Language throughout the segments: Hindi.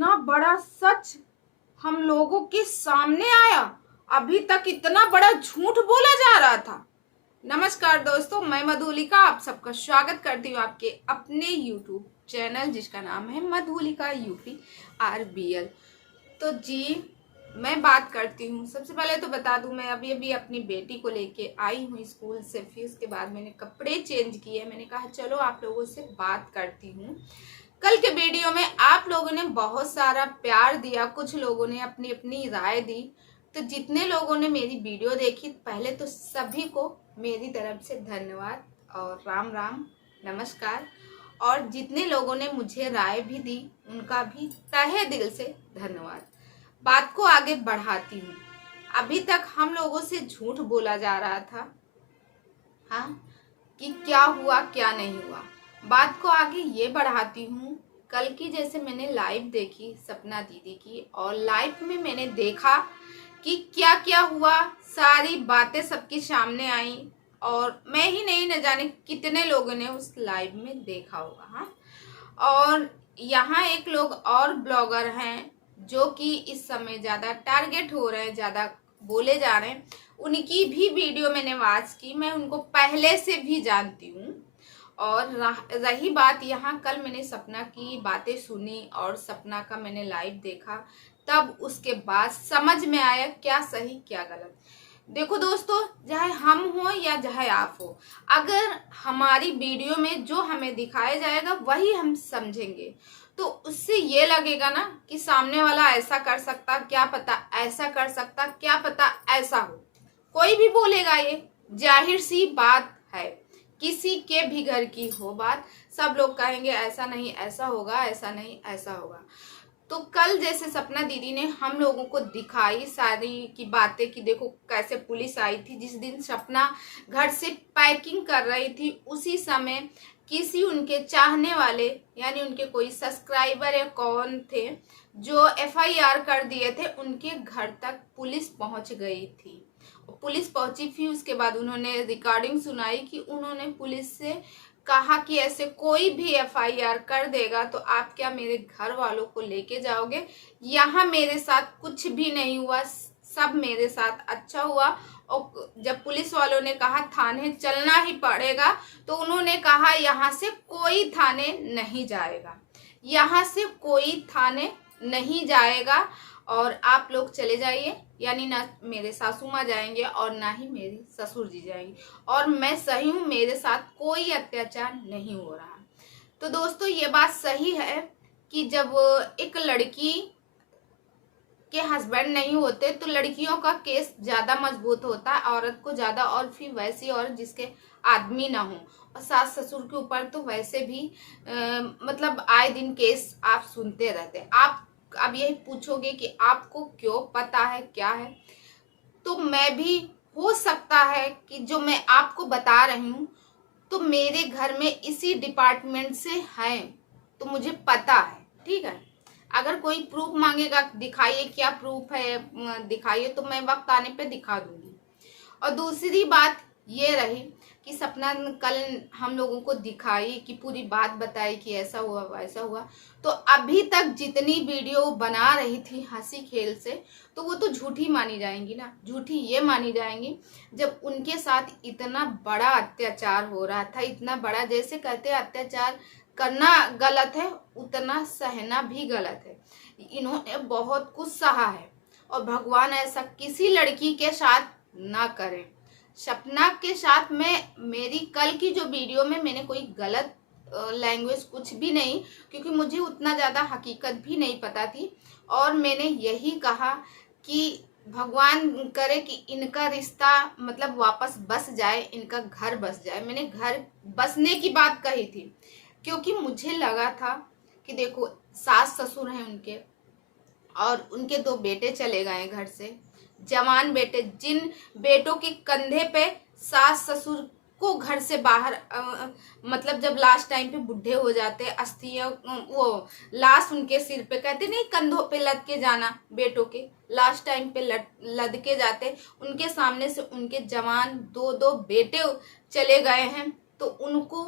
इतना बड़ा सच हम लोगों के सामने आया। अभी तक इतना बड़ा झूठ बोला जा रहा था। नमस्कार दोस्तों, मैं मधुलिका आप सबका स्वागत करती हूँ आपके अपने YouTube चैनल जिसका नाम है मधुलिका UPRBL। तो जी मैं बात करती हूँ। सबसे पहले तो बता दूँ, मैं अभी अभी अपनी बेटी को लेके आई हूँ स्कूल से। फिर उसके बाद मैंने कपड़े चेंज किए। मैंने कहा चलो आप लोगों से बात करती हूँ। कल के वीडियो में आप लोगों ने बहुत सारा प्यार दिया, कुछ लोगों ने अपनी अपनी राय दी। तो जितने लोगों ने मेरी वीडियो देखी, पहले तो सभी को मेरी तरफ से धन्यवाद और राम राम नमस्कार। और जितने लोगों ने मुझे राय भी दी, उनका भी तहे दिल से धन्यवाद। बात को आगे बढ़ाती हूँ। अभी तक हम लोगों से झूठ बोला जा रहा था, हाँ, कि क्या हुआ क्या नहीं हुआ। बात को आगे ये बढ़ाती हूँ। कल की जैसे मैंने लाइव देखी सपना दीदी की, और लाइव में मैंने देखा कि क्या क्या हुआ। सारी बातें सबके सामने आई, और मैं ही नहीं, न जाने कितने लोगों ने उस लाइव में देखा होगा। हाँ, और यहाँ एक लोग और ब्लॉगर हैं जो कि इस समय ज़्यादा टारगेट हो रहे हैं, ज़्यादा बोले जा रहे हैं। उनकी भी वीडियो मैंने वॉच की, मैं उनको पहले से भी जानती हूँ। और रही बात यहाँ, कल मैंने सपना की बातें सुनी और सपना का मैंने लाइव देखा, तब उसके बाद समझ में आया क्या सही क्या गलत। देखो दोस्तों, चाहे हम हो या चाहे आप हो, अगर हमारी वीडियो में जो हमें दिखाया जाएगा वही हम समझेंगे, तो उससे ये लगेगा ना कि सामने वाला ऐसा कर सकता, क्या पता ऐसा कर सकता, क्या पता ऐसा हो। कोई भी बोलेगा, ये जाहिर सी बात है। किसी के भी घर की हो बात, सब लोग कहेंगे ऐसा नहीं ऐसा होगा, ऐसा नहीं ऐसा होगा। तो कल जैसे सपना दीदी ने हम लोगों को दिखाई सारी की बातें, कि देखो कैसे पुलिस आई थी। जिस दिन सपना घर से पैकिंग कर रही थी, उसी समय किसी उनके चाहने वाले, यानी उनके कोई सब्सक्राइबर या कौन थे, जो FIR कर दिए थे, उनके घर तक पुलिस पहुंच गई थी। पुलिस पहुंची, फिर उसके बाद उन्होंने रिकॉर्डिंग सुनाई कि उन्होंने पुलिस से कहा कि ऐसे कोई भी FIR कर देगा तो आप क्या मेरे घर वालों को लेके जाओगे। यहाँ मेरे साथ कुछ भी नहीं हुआ, सब मेरे साथ अच्छा हुआ। और जब पुलिस वालों ने कहा थाने चलना ही पड़ेगा, तो उन्होंने कहा यहाँ से कोई थाने नहीं जाएगा, यहाँ से कोई थाने नहीं जाएगा, और आप लोग चले जाइए। यानी ना मेरे सासू माँ जाएंगे और ना ही मेरे ससुर जी जाएंगे, और मैं सही हूँ, मेरे साथ कोई अत्याचार नहीं हो रहा। तो दोस्तों, ये बात सही है कि जब एक लड़की के हस्बैंड नहीं होते तो लड़कियों का केस ज़्यादा मजबूत होता है, औरत को ज़्यादा, और फिर वैसी औरत जिसके आदमी ना हो। और सास ससुर के ऊपर तो वैसे भी मतलब आए दिन केस आप सुनते रहते हैं। आप अब यही पूछोगे कि आपको क्यों पता है क्या है, तो मैं भी, हो सकता है कि जो मैं आपको बता रही हूँ तो मेरे घर में इसी डिपार्टमेंट से हैं, तो मुझे पता है। ठीक है, अगर कोई प्रूफ मांगेगा, दिखाइए क्या प्रूफ है, दिखाइए, तो मैं वक्त आने पे दिखा दूंगी। और दूसरी बात ये रही कि सपना कल हम लोगों को दिखाई, कि पूरी बात बताई कि ऐसा हुआ वैसा हुआ। तो अभी तक जितनी वीडियो बना रही थी हंसी खेल से, तो वो तो झूठी मानी जाएंगी ना। झूठी ये मानी जाएंगी जब उनके साथ इतना बड़ा अत्याचार हो रहा था। इतना बड़ा, जैसे कहते हैं अत्याचार करना गलत है, उतना सहना भी गलत है। इन्होंने बहुत कुछ सहा है, और भगवान ऐसा किसी लड़की के साथ ना करे। सपना के साथ में मेरी कल की जो वीडियो में मैंने कोई गलत लैंग्वेज कुछ भी नहीं, क्योंकि मुझे उतना ज़्यादा हकीकत भी नहीं पता थी। और मैंने यही कहा कि भगवान करे कि इनका रिश्ता मतलब वापस बस जाए, इनका घर बस जाए। मैंने घर बसने की बात कही थी, क्योंकि मुझे लगा था कि देखो सास ससुर हैं उनके, और उनके 2 बेटे चले गए घर से, जवान बेटे, जिन बेटों के कंधे पे सास ससुर को घर से बाहर मतलब जब लास्ट टाइम पे बुढ़े हो जाते, अस्थियां वो लाश उनके सिर पे, कहते नहीं कंधों पे लद के जाना, बेटों के लास्ट टाइम पे लद के जाते, उनके सामने से उनके जवान 2 बेटे चले गए हैं, तो उनको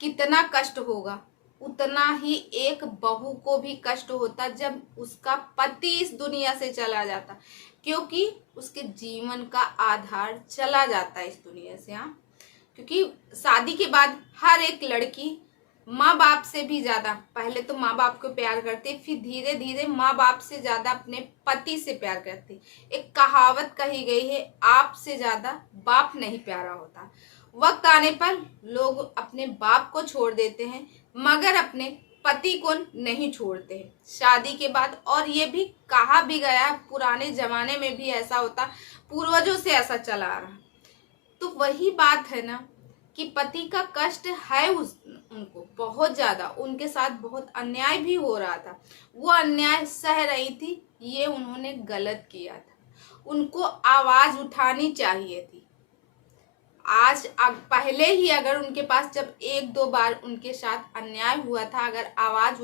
कितना कष्ट होगा। उतना ही एक बहू को भी कष्ट होता जब उसका पति इस दुनिया से चला जाता, क्योंकि उसके जीवन का आधार चला जाता है इस दुनिया से। हाँ, क्योंकि शादी के बाद हर एक लड़की माँ बाप से भी ज्यादा, पहले तो माँ बाप को प्यार करती, फिर धीरे धीरे माँ बाप से ज्यादा अपने पति से प्यार करती। एक कहावत कही गई है, आप से ज्यादा बाप नहीं प्यारा होता। वक्त आने पर लोग अपने बाप को छोड़ देते हैं, मगर अपने पति को नहीं छोड़ते हैं शादी के बाद। और ये भी कहा भी गया, पुराने जमाने में भी ऐसा होता, पूर्वजों से ऐसा चला आ रहा। तो वही बात है ना कि पति का कष्ट है उनको बहुत ज्यादा, उनके साथ बहुत अन्याय भी हो रहा था, वो अन्याय सह रही थी, ये उन्होंने गलत किया था, उनको आवाज उठानी चाहिए थी। आज पहले ही अगर उनके पास जब एक दो बार उनके साथ अन्याय हुआ था, अगर आवाज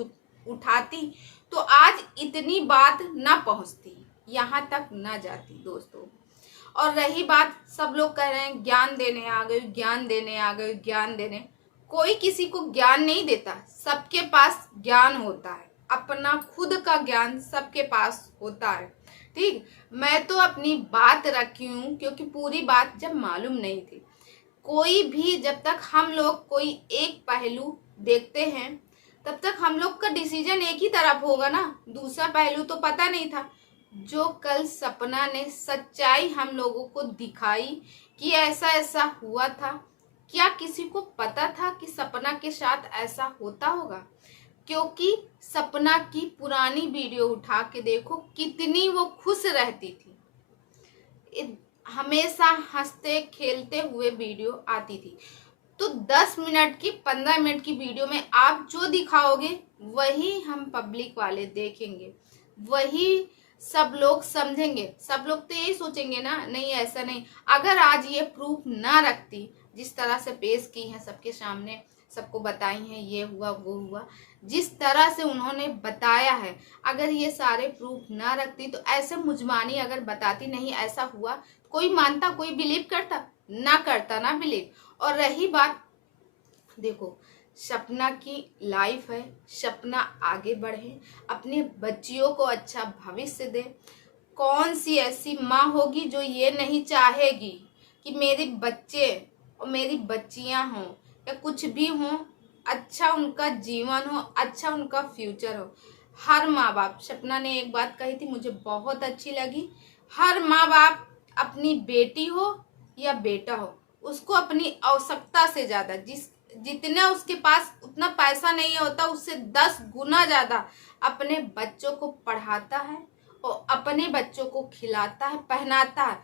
उठाती तो आज इतनी बात ना पहुंचती, यहाँ तक ना जाती दोस्तों। और रही बात, सब लोग कह रहे हैं ज्ञान देने आ गए, ज्ञान देने आ गए, ज्ञान देने, कोई किसी को ज्ञान नहीं देता, सबके पास ज्ञान होता है, अपना खुद का ज्ञान सबके पास होता है। ठीक, मैं तो अपनी बात रखी हूँ क्योंकि पूरी बात जब मालूम नहीं थी। कोई भी जब तक हम लोग कोई एक पहलू देखते हैं तब तक हम लोग का डिसीजन एक ही तरफ होगा ना, दूसरा पहलू तो पता नहीं था। जो कल सपना ने सच्चाई हम लोगों को दिखाई कि ऐसा ऐसा हुआ था, क्या किसी को पता था कि सपना के साथ ऐसा होता होगा? क्योंकि सपना की पुरानी वीडियो उठा के देखो, कितनी वो खुश रहती थी, हमेशा हंसते खेलते हुए वीडियो आती थी। तो 10 मिनट की 15 मिनट की वीडियो में आप जो दिखाओगे वही हम पब्लिक वाले देखेंगे, वही सब लोग समझेंगे। सब लोग तो यही सोचेंगे ना, नहीं ऐसा नहीं। अगर आज ये प्रूफ ना रखती, जिस तरह से पेश की है सबके सामने, सबको बताई हैं ये हुआ वो हुआ, जिस तरह से उन्होंने बताया है, अगर ये सारे प्रूफ ना रखती तो ऐसे मुजमानी अगर बताती नहीं ऐसा हुआ, कोई मानता, कोई बिलीव करता? ना करता ना बिलीव। और रही बात, देखो सपना की लाइफ है, सपना आगे बढ़े, अपने बच्चियों को अच्छा भविष्य दे। कौन सी ऐसी माँ होगी जो ये नहीं चाहेगी कि मेरे बच्चे और मेरी बच्चियां हों या कुछ भी हों, अच्छा उनका जीवन हो, अच्छा उनका फ्यूचर हो। हर माँ बाप, सपना ने एक बात कही थी मुझे बहुत अच्छी लगी, हर माँ बाप अपनी बेटी हो या बेटा हो, उसको अपनी आवश्यकता से ज्यादा, जितना उसके पास उतना पैसा नहीं होता, उससे 10 गुना ज्यादा अपने बच्चों को पढ़ाता है और अपने बच्चों को खिलाता है, पहनाता है।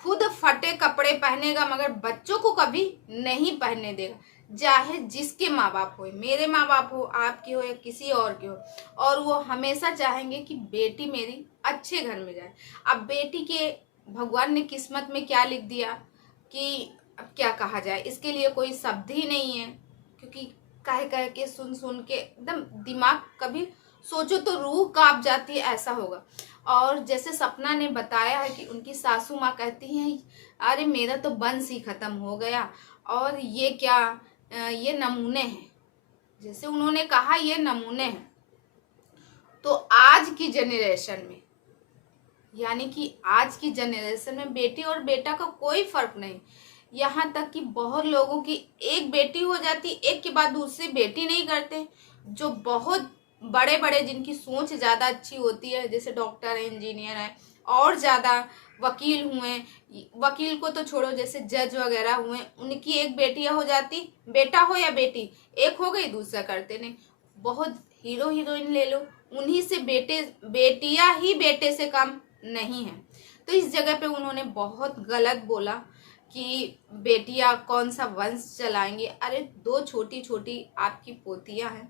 खुद फटे कपड़े पहनेगा मगर बच्चों को कभी नहीं पहनने देगा, चाहे जिसके माँ बाप हो, मेरे माँ बाप हो, आपके हो या किसी और के हो। और वो हमेशा चाहेंगे कि बेटी मेरी अच्छे घर में जाए। अब बेटी के भगवान ने किस्मत में क्या लिख दिया कि अब क्या कहा जाए, इसके लिए कोई शब्द ही नहीं है, क्योंकि कह कह के सुन सुन के एकदम दिमाग, कभी सोचो तो रूह कांप जाती है, ऐसा होगा। और जैसे सपना ने बताया है कि उनकी सासू माँ कहती हैं अरे मेरा तो वंश ही खत्म हो गया, और ये क्या, ये नमूने हैं, जैसे उन्होंने कहा ये नमूने हैं। तो आज की जनरेशन में, यानी कि आज की जनरेशन में बेटी और बेटा का कोई फर्क नहीं, यहाँ तक कि बहुत लोगों की एक बेटी हो जाती, एक के बाद दूसरी बेटी नहीं करते। जो बहुत बड़े बड़े, जिनकी सोच ज़्यादा अच्छी होती है, जैसे डॉक्टर है, इंजीनियर है, और ज़्यादा वकील हुए, वकील को तो छोड़ो, जैसे जज वगैरह हुए, उनकी एक बेटियाँ हो जाती, बेटा हो या बेटी, एक हो गई दूसरा करते नहीं। बहुत हीरो हीरोइन ले लो, उन्हीं से बेटे, बेटियाँ ही बेटे से कम नहीं है। तो इस जगह पे उन्होंने बहुत गलत बोला कि बेटियां कौन सा वंश चलाएंगी। अरे दो छोटी छोटी आपकी पोतियां हैं,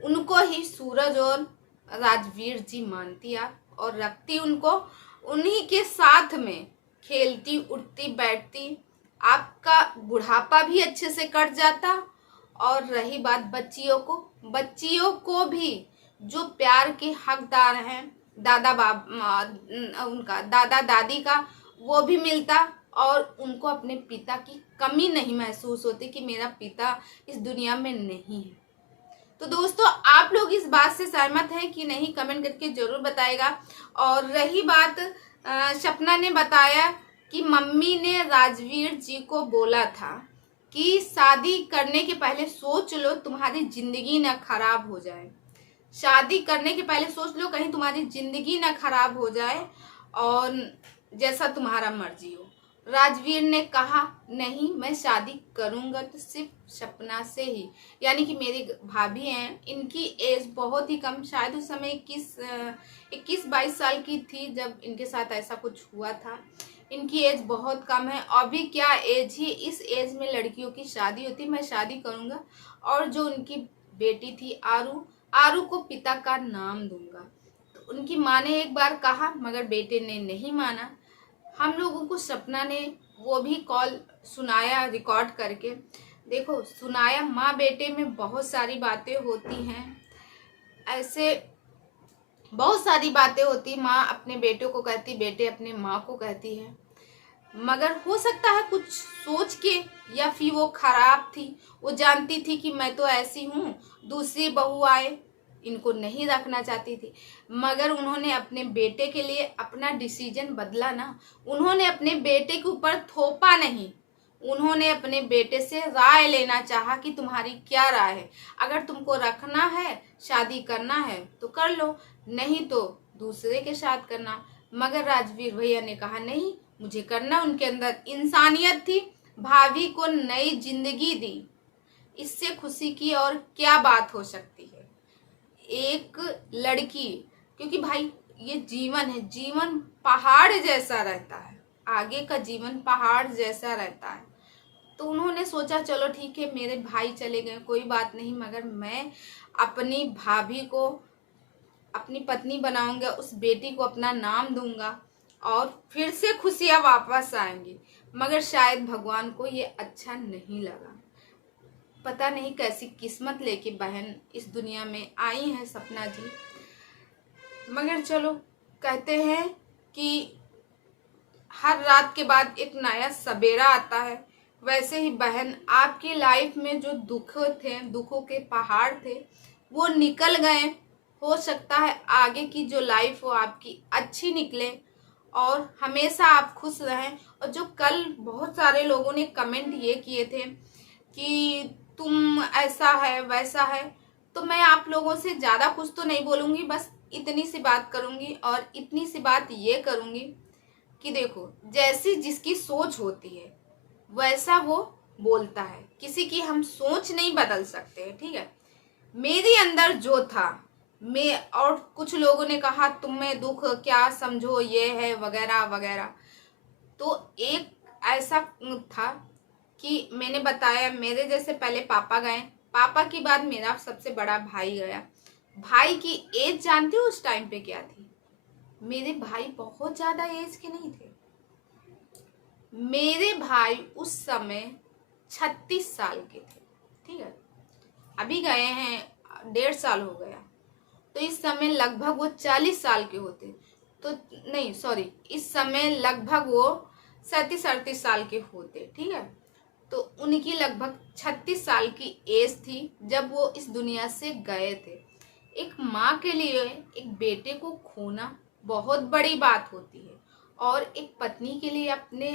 उनको ही सूरज और राजवीर जी मानती आप, और रखती उनको, उन्हीं के साथ में खेलती उठती बैठती, आपका बुढ़ापा भी अच्छे से कट जाता। और रही बात बच्चियों को, बच्चियों को भी जो प्यार के हकदार हैं, दादा उनका दादा दादी का, वो भी मिलता, और उनको अपने पिता की कमी नहीं महसूस होती कि मेरा पिता इस दुनिया में नहीं है। तो दोस्तों आप लोग इस बात से सहमत हैं कि नहीं, कमेंट करके जरूर बताएगा। और रही बात, सपना ने बताया कि मम्मी ने राजवीर जी को बोला था कि शादी करने के पहले सोच लो तुम्हारी जिंदगी ना खराब हो जाए, शादी करने के पहले सोच लो कहीं तुम्हारी जिंदगी ना खराब हो जाए और जैसा तुम्हारा मर्जी हो। राजवीर ने कहा नहीं, मैं शादी करूंगा तो सिर्फ सपना से ही, यानी कि मेरी भाभी हैं, इनकी एज बहुत ही कम, शायद उस समय 21-22 साल की थी जब इनके साथ ऐसा कुछ हुआ था। इनकी एज बहुत कम है। अभी क्या एज ही, इस एज में लड़कियों की शादी होती, मैं शादी करूंगा और जो उनकी बेटी थी आरू, आरू को पिता का नाम दूंगा। तो उनकी माँ ने एक बार कहा मगर बेटे ने नहीं माना। हम लोगों को सपना ने वो भी कॉल सुनाया रिकॉर्ड करके, देखो सुनाया। माँ बेटे में बहुत सारी बातें होती हैं, ऐसे बहुत सारी बातें होती, माँ अपने बेटे को कहती, बेटे अपने माँ को कहती है। मगर हो सकता है कुछ सोच के, या फिर वो खराब थी, वो जानती थी कि मैं तो ऐसी हूँ, दूसरी बहू आए इनको नहीं रखना चाहती थी, मगर उन्होंने अपने बेटे के लिए अपना डिसीजन बदला ना। उन्होंने अपने बेटे के ऊपर थोपा नहीं, उन्होंने अपने बेटे से राय लेना चाहा कि तुम्हारी क्या राय है, अगर तुमको रखना है, शादी करना है तो कर लो, नहीं तो दूसरे के साथ करना। मगर राजवीर भैया ने कहा नहीं, मुझे करना। उनके अंदर इंसानियत थी, भाभी को नई जिंदगी दी, इससे खुशी की और क्या बात हो सकती है एक लड़की। क्योंकि भाई ये जीवन है, जीवन पहाड़ जैसा रहता है, आगे का जीवन पहाड़ जैसा रहता है। तो उन्होंने सोचा चलो ठीक है, मेरे भाई चले गए कोई बात नहीं, मगर मैं अपनी भाभी को अपनी पत्नी बनाऊंगा, उस बेटी को अपना नाम दूंगा और फिर से खुशियां वापस आएंगी। मगर शायद भगवान को ये अच्छा नहीं लगा, पता नहीं कैसी किस्मत लेके बहन इस दुनिया में आई है सपना जी। मगर चलो, कहते हैं कि हर रात के बाद एक नया सवेरा आता है, वैसे ही बहन आपकी लाइफ में जो दुख थे, दुखों के पहाड़ थे, वो निकल गए। हो सकता है आगे की जो लाइफ हो आपकी अच्छी निकले और हमेशा आप खुश रहें। और जो कल बहुत सारे लोगों ने कमेंट ये किए थे कि तुम ऐसा है वैसा है, तो मैं आप लोगों से ज़्यादा कुछ तो नहीं बोलूँगी, बस इतनी सी बात करूँगी और इतनी सी बात ये करूँगी कि देखो, जैसी जिसकी सोच होती है वैसा वो बोलता है, किसी की हम सोच नहीं बदल सकते हैं, ठीक है। मेरे अंदर जो था, मैं, और कुछ लोगों ने कहा तुम में दुख क्या समझो, ये है वगैरह वगैरह। तो एक ऐसा था कि मैंने बताया मेरे जैसे पहले पापा गए, पापा के बाद मेरा सबसे बड़ा भाई गया। भाई की एज जानते हो उस टाइम पे क्या थी? मेरे भाई बहुत ज्यादा एज के नहीं थे, मेरे भाई उस समय 36 साल के थे, ठीक है। अभी गए हैं 1.5 साल हो गया, तो इस समय लगभग वो 40 साल के होते, तो नहीं सॉरी, इस समय लगभग वो 37-38 साल के होते, ठीक है। तो उनकी लगभग 36 साल की एज थी जब वो इस दुनिया से गए थे। एक माँ के लिए एक बेटे को खोना बहुत बड़ी बात होती है, और एक पत्नी के लिए अपने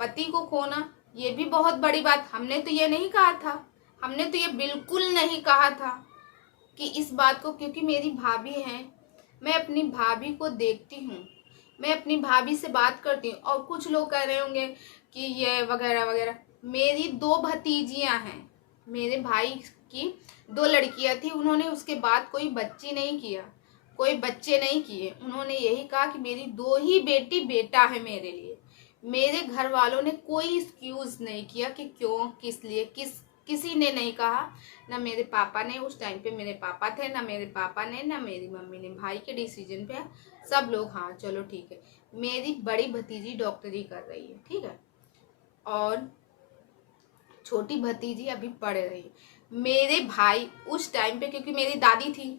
पति को खोना ये भी बहुत बड़ी बात। हमने तो ये नहीं कहा था, हमने तो ये बिल्कुल नहीं कहा था कि इस बात को, क्योंकि मेरी भाभी हैं, मैं अपनी भाभी को देखती हूँ, मैं अपनी भाभी से बात करती हूँ। और कुछ लोग कह रहे होंगे कि ये वगैरह वगैरह, मेरी 2 भतीजियाँ हैं, मेरे भाई की 2 लड़कियाँ थी, उन्होंने उसके बाद कोई बच्ची नहीं किया, कोई बच्चे नहीं किए। उन्होंने यही कहा कि मेरी 2 ही बेटी बेटा है मेरे लिए। मेरे घर वालों ने कोई एक्सक्यूज नहीं किया कि क्यों, किस लिए, किसी ने नहीं कहा। ना मेरे पापा ने, उस टाइम पे मेरे पापा थे, ना मेरे पापा ने, ना मेरी मम्मी ने। भाई के डिसीजन पे सब लोग हाँ चलो ठीक है। मेरी बड़ी भतीजी डॉक्टरी कर रही है, ठीक है, और छोटी भतीजी अभी पढ़ रही है। मेरे भाई उस टाइम पे, क्योंकि मेरी दादी थी,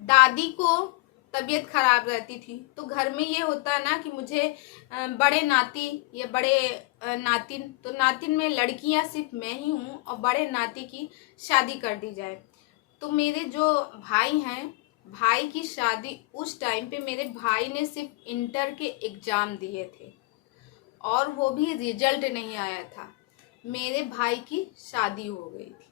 दादी को तबीयत खराब रहती थी, तो घर में ये होता है ना कि मुझे बड़े नाती या बड़े नातिन, तो नातिन में लड़कियां सिर्फ मैं ही हूँ, और बड़े नाती की शादी कर दी जाए। तो मेरे जो भाई हैं, भाई की शादी उस टाइम पे मेरे भाई ने सिर्फ इंटर के एग्ज़ाम दिए थे और वो भी रिजल्ट नहीं आया था, मेरे भाई की शादी हो गई थी।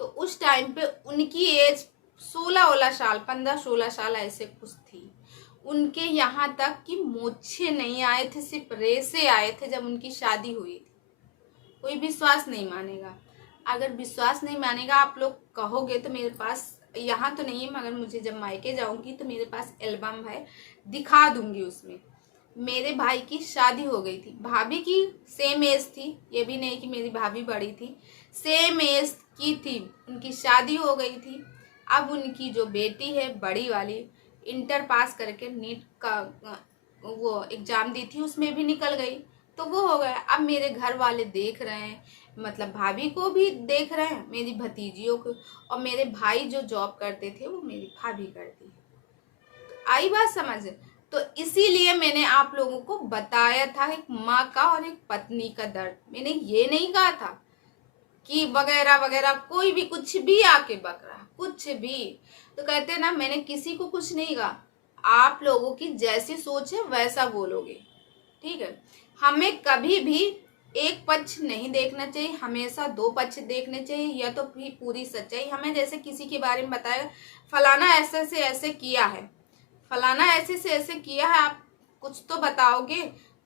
तो उस टाइम पे उनकी एज 16 साल, 15-16 साल ऐसे कुछ थी। उनके यहाँ तक कि मोछे नहीं आए थे, सिर्फ रेसे आए थे जब उनकी शादी हुई थी। कोई विश्वास नहीं मानेगा। अगर विश्वास नहीं मानेगा, आप लोग कहोगे तो मेरे पास यहाँ तो नहीं है, मगर मुझे जब मायके जाऊंगी तो मेरे पास एल्बम है, दिखा दूंगी। उसमें मेरे भाई की शादी हो गई थी। भाभी की सेम एज थी, ये भी नहीं कि मेरी भाभी बड़ी थी, सेम एज की थी। उनकी शादी हो गई थी। अब उनकी जो बेटी है बड़ी वाली, इंटर पास करके नीट का वो एग्ज़ाम दी थी, उसमें भी निकल गई, तो वो हो गया। अब मेरे घर वाले देख रहे हैं, मतलब भाभी को भी देख रहे हैं, मेरी भतीजियों को, और मेरे भाई जो जॉब करते थे वो मेरी भाभी करती है। आई बात समझ? तो इसीलिए मैंने आप लोगों को बताया था एक माँ का और एक पत्नी का दर्द। मैंने ये नहीं कहा था कि वगैरह वगैरह कोई भी कुछ भी आके बक रहा, कुछ भी। तो कहते ना, मैंने किसी को कुछ नहीं कहा, आप लोगों की जैसी सोच है वैसा बोलोगे, ठीक है। हमें कभी भी एक पक्ष नहीं देखना चाहिए, हमेशा दो पक्ष देखने चाहिए, या तो भी पूरी सच्चाई। हमें जैसे किसी के बारे में बताया, फलाना ऐसे से ऐसे किया है, फलाना ऐसे से ऐसे किया है, आप कुछ तो बताओगे।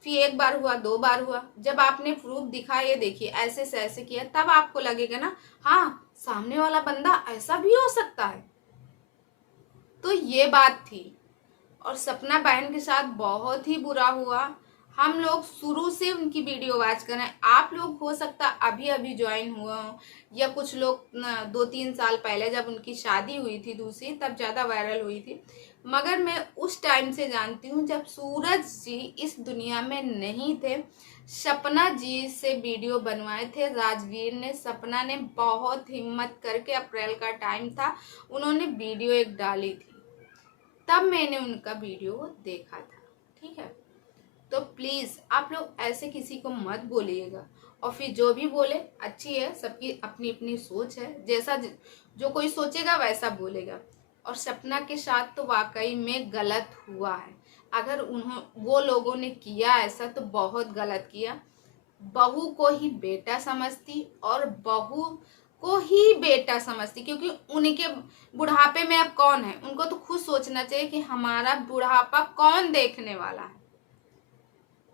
फिर एक बार हुआ, दो बार हुआ, जब आपने प्रूफ दिखा, ये देखिए ऐसे से ऐसे किया, तब आपको लगेगा ना, हाँ सामने वाला बंदा ऐसा भी हो सकता है। तो ये बात थी। और सपना बहन के साथ बहुत ही बुरा हुआ। हम लोग शुरू से उनकी वीडियो वॉच कर रहे हैं। आप लोग हो सकता अभी अभी ज्वाइन हुआ हो, या कुछ लोग 2-3 साल पहले जब उनकी शादी हुई थी दूसरी, तब ज़्यादा वायरल हुई थी। मगर मैं उस टाइम से जानती हूँ जब सूरज जी इस दुनिया में नहीं थे। सपना जी से वीडियो बनवाए थे राजवीर ने। सपना ने बहुत हिम्मत करके, अप्रैल का टाइम था, उन्होंने वीडियो एक डाली थी, तब मैंने उनका वीडियो देखा था, ठीक है। तो प्लीज़ आप लोग ऐसे किसी को मत बोलिएगा। और फिर जो भी बोले, अच्छी है, सबकी अपनी अपनी सोच है, जैसा जो कोई सोचेगा वैसा बोलेगा। और सपना के साथ तो वाकई में गलत हुआ है। अगर वो लोगों ने किया ऐसा तो बहुत गलत किया। बहू को ही बेटा समझती और बहू को ही बेटा समझती, क्योंकि उनके बुढ़ापे में अब कौन है। उनको तो खुद सोचना चाहिए कि हमारा बुढ़ापा कौन देखने वाला है,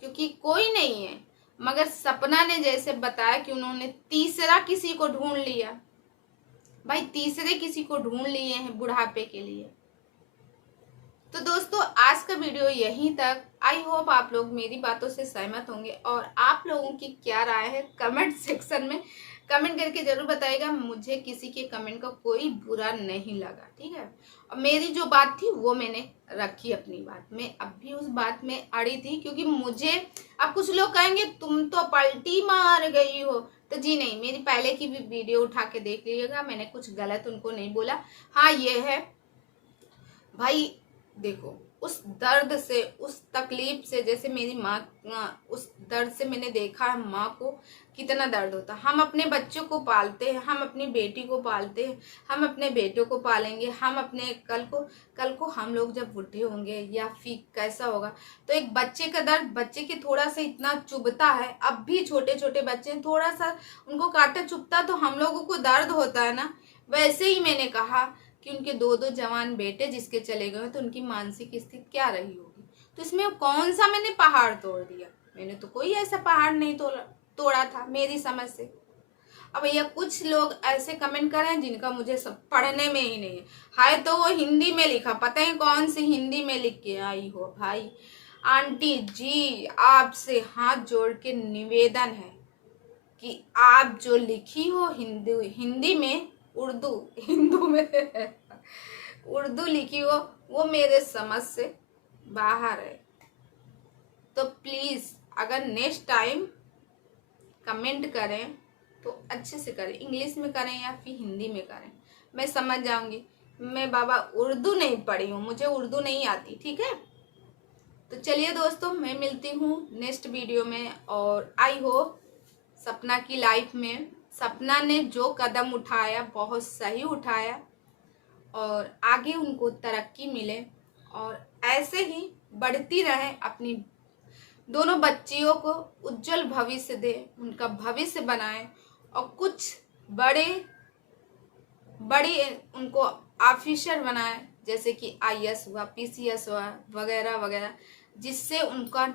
क्योंकि कोई नहीं है। मगर सपना ने जैसे बताया कि उन्होंने तीसरा किसी को ढूंढ लिया। भाई तीसरे किसी को ढूंढ लिए हैं बुढ़ापे के लिए। तो दोस्तों आज का वीडियो यहीं तक। आई होप आप लोग मेरी बातों से सहमत होंगे, और आप लोगों की क्या राय है कमेंट सेक्शन में कमेंट करके जरूर बताइएगा। मुझे किसी के कमेंट का कोई बुरा नहीं लगा, ठीक है। और मेरी जो बात थी वो मैंने रखी, अपनी बात मैं अब भी उस बात में अड़ी थी, क्योंकि मुझे अब कुछ लोग कहेंगे तुम तो पलटी मार गई हो। तो जी नहीं, मेरी पहले की भी वीडियो उठा के देख लीजिएगा, मैंने कुछ गलत उनको नहीं बोला। हाँ ये है भाई, देखो उस दर्द से, उस तकलीफ से, जैसे मेरी माँ, उस दर्द से मैंने देखा है माँ को कितना दर्द होता। हम अपने बच्चों को पालते हैं, हम अपनी बेटी को पालते हैं, हम अपने बेटों को पालेंगे, हम अपने कल को हम लोग जब बूढ़े होंगे या फिर कैसा होगा, तो एक बच्चे का दर्द बच्चे के थोड़ा सा इतना चुभता है। अब भी छोटे छोटे बच्चे थोड़ा सा उनको काटा चुभता तो हम लोगों को दर्द होता है ना। वैसे ही मैंने कहा कि उनके 2-2 जवान बेटे जिसके चले गए, तो उनकी मानसिक स्थिति क्या रही होगी। तो इसमें कौन सा मैंने पहाड़ तोड़ दिया? मैंने तो कोई ऐसा पहाड़ नहीं तोड़ा था मेरी समझ से। अब भैया कुछ लोग ऐसे कमेंट कर रहे हैं जिनका मुझे सब पढ़ने में ही नहीं है तो वो हिंदी में लिखा, पता है कौन सी हिंदी में लिख के आई हो। भाई आंटी जी आपसे हाथ जोड़ के निवेदन है कि आप जो लिखी हो हिंदी में, उर्दू हिंदू में उर्दू लिखी हो, वो मेरे समझ से बाहर है। तो प्लीज़ अगर नेक्स्ट टाइम कमेंट करें तो अच्छे से करें, इंग्लिश में करें या फिर हिंदी में करें, मैं समझ जाऊंगी। मैं बाबा उर्दू नहीं पढ़ी हूँ, मुझे उर्दू नहीं आती, ठीक है। तो चलिए दोस्तों, मैं मिलती हूँ नेक्स्ट वीडियो में, और आई होप सपना की लाइफ में सपना ने जो कदम उठाया बहुत सही उठाया और आगे उनको तरक्की मिले और ऐसे ही बढ़ती रहे, अपनी दोनों बच्चियों को उज्जवल भविष्य दे, उनका भविष्य बनाए और कुछ बड़े बड़े उनको ऑफिसर बनाए, जैसे कि आईएएस हुआ, पीसीएस हुआ, वगैरह वगैरह, जिससे उनका